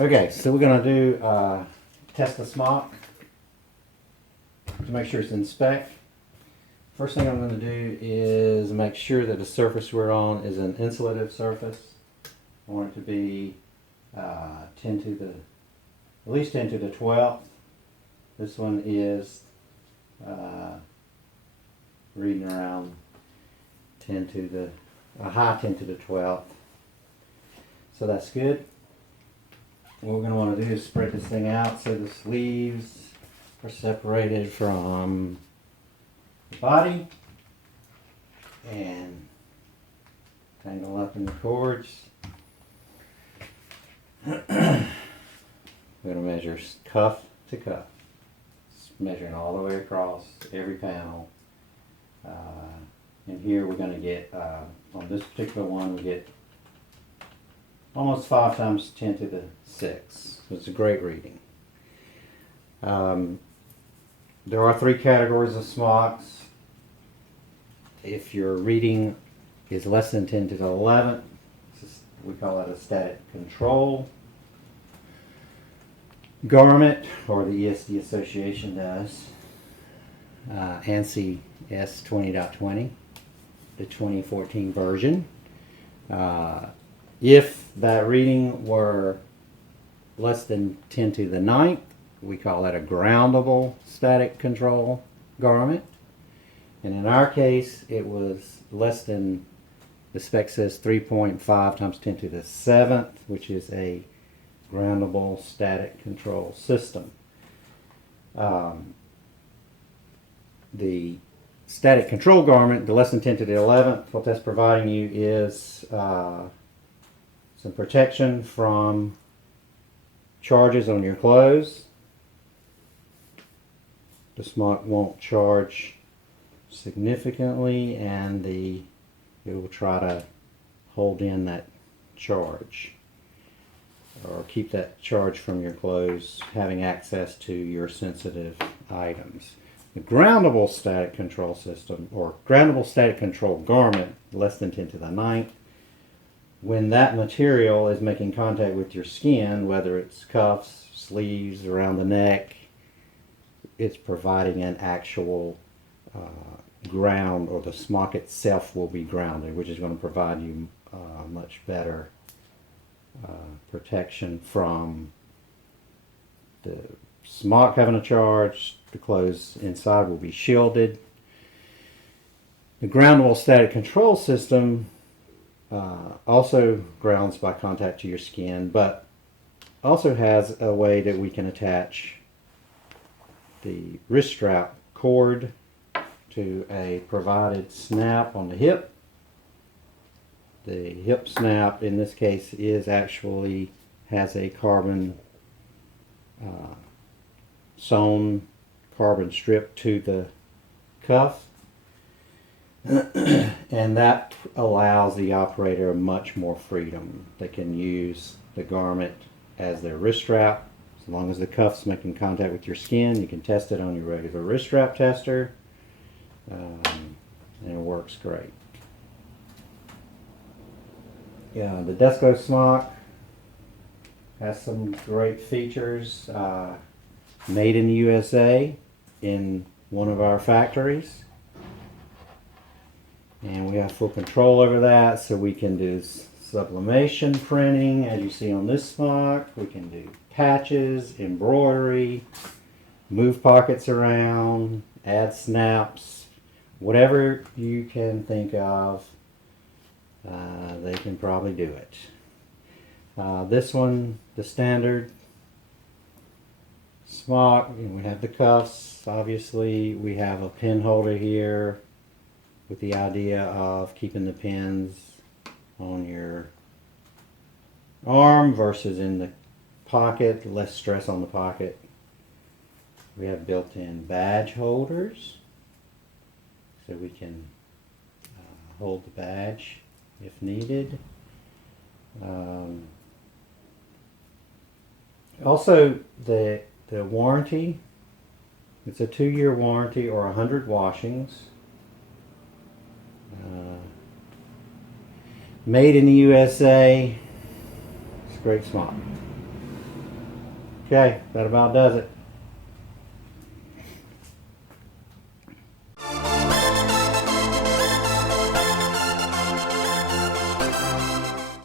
Okay, so we're going to do test the smock to make sure it's in spec. First thing I'm going to do is make sure that the surface we're on is an insulative surface. I want it to be 10 to the, at least 10 to the 12th. This one is reading around 10 to the, a high 10 to the 12th. So that's good. What we're going to want to do is spread this thing out so the sleeves are separated from the body and tangle up in the cords. We're going to measure cuff to cuff, measuring all the way across every panel. And here we're going to get, on this particular one, we get almost 5 times 10 to the 6. It's a great reading. There are 3 categories of smocks. If your reading is less than 10 to the 11th, we call it a static control garment, or the ESD Association does. ANSI S20.20, the 2014 version. If that reading were less than 10 to the 9th, we call that a groundable static control garment. And in our case, it was less than, the spec says 3.5 times 10 to the 7th, which is a groundable static control system. The static control garment, the less than 10 to the 11th, what that's providing you is some protection from charges on your clothes. The smock won't charge significantly, and it will try to hold in that charge or keep that charge from your clothes having access to your sensitive items. The groundable static control system, or groundable static control garment, less than 10 to the 9th, when that material is making contact with your skin, whether it's cuffs, sleeves, around the neck, it's providing an actual ground, or the smock itself will be grounded, which is going to provide you much better protection from the smock having a charge. The clothes inside will be shielded. The groundable static control system also grounds by contact to your skin, but also has a way that we can attach the wrist strap cord to a provided snap on the hip. The hip snap in this case is actually has a carbon sewn carbon strip to the cuff, and that allows the operator much more freedom. They can use the garment as their wrist strap. As long as the cuff's making contact with your skin, you can test it on your regular wrist strap tester, and it works great. Yeah, the Desco smock has some great features. Made in the USA in one of our factories, and we have full control over that, so we can do sublimation printing as you see on this smock. We can do patches, embroidery, move pockets around, add snaps, whatever you can think of, they can probably do it. This one, the standard smock, we have the cuffs. Obviously, we have a pin holder here with the idea of keeping the pins on your arm versus in the pocket, less stress on the pocket. We have built-in badge holders, so we can hold the badge if needed. Also, the warranty, it's a 2-year warranty or 100 washings. Made in the USA. It's a great smock. Okay, that about does it.